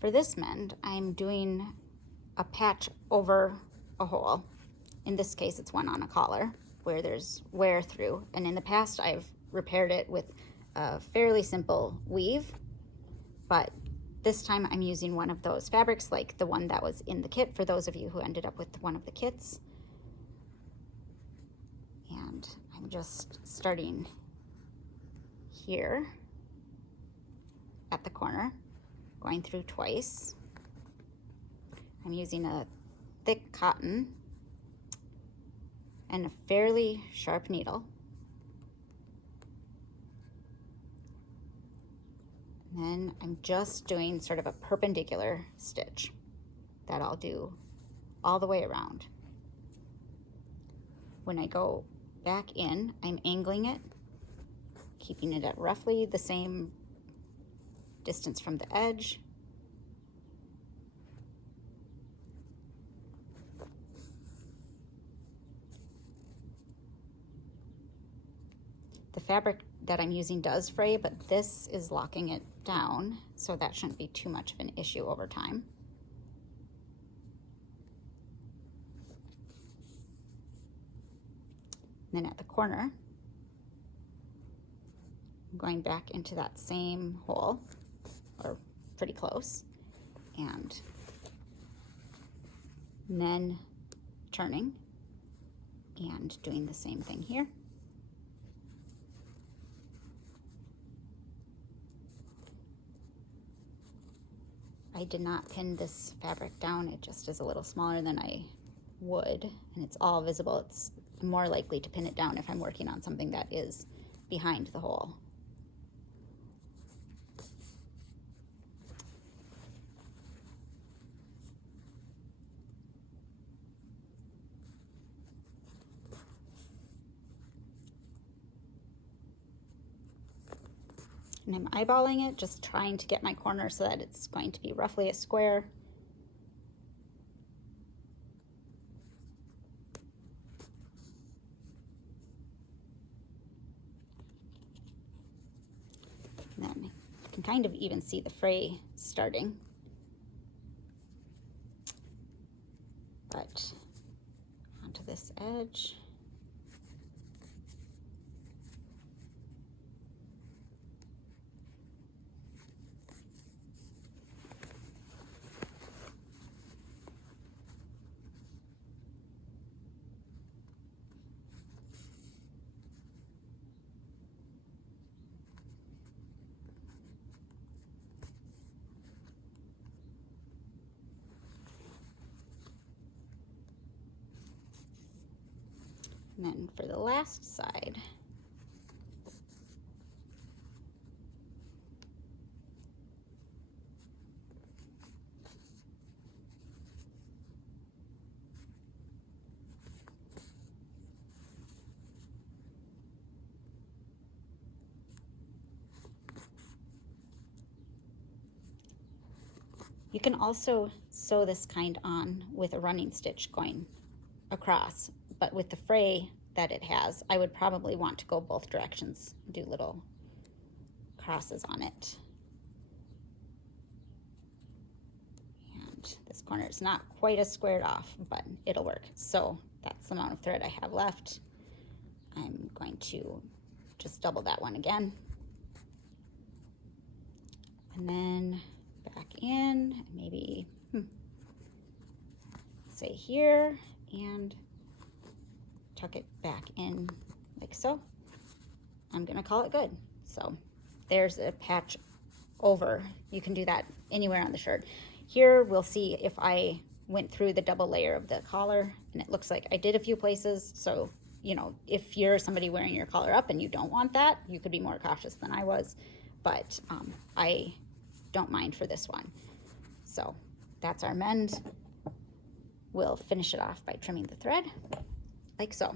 For this mend, I'm doing a patch over a hole. In this case, it's one on a collar where there's wear through. And in the past, I've repaired it with a fairly simple weave, but this time I'm using one of those fabrics like the one that was in the kit for those of you who ended up with one of the kits. And I'm just starting here at the corner, going through twice. I'm using a thick cotton and a fairly sharp needle. And then I'm just doing sort of a perpendicular stitch that I'll do all the way around. When I go back in, I'm angling it, keeping it at roughly the same distance from the edge. The fabric that I'm using does fray, but this is locking it down, so that shouldn't be too much of an issue over time. And then at the corner, I'm going back into that same hole, or pretty close, and then turning and doing the same thing here. I did not pin this fabric down, it just is a little smaller than I would, and it's all visible. It's more likely to pin it down if I'm working on something that is behind the hole. And I'm eyeballing it, just trying to get my corner so that it's going to be roughly a square. And then you can kind of even see the fray starting. But onto this edge. And then for the last side, you can also sew this kind on with a running stitch going across, but with the fray that it has, I would probably want to go both directions, do little crosses on it. And this corner is not quite as squared off, but it'll work. So that's the amount of thread I have left. I'm going to just double that one again. And then back in, maybe say here, and tuck it back in like so. I'm gonna call it good. So there's a patch over. You can do that anywhere on the shirt. Here we'll see if I went through the double layer of the collar, and it looks like I did a few places. So, you know, if you're somebody wearing your collar up and you don't want that, you could be more cautious than I was, but I don't mind for this one. So that's our mend. We'll finish it off by trimming the thread like so.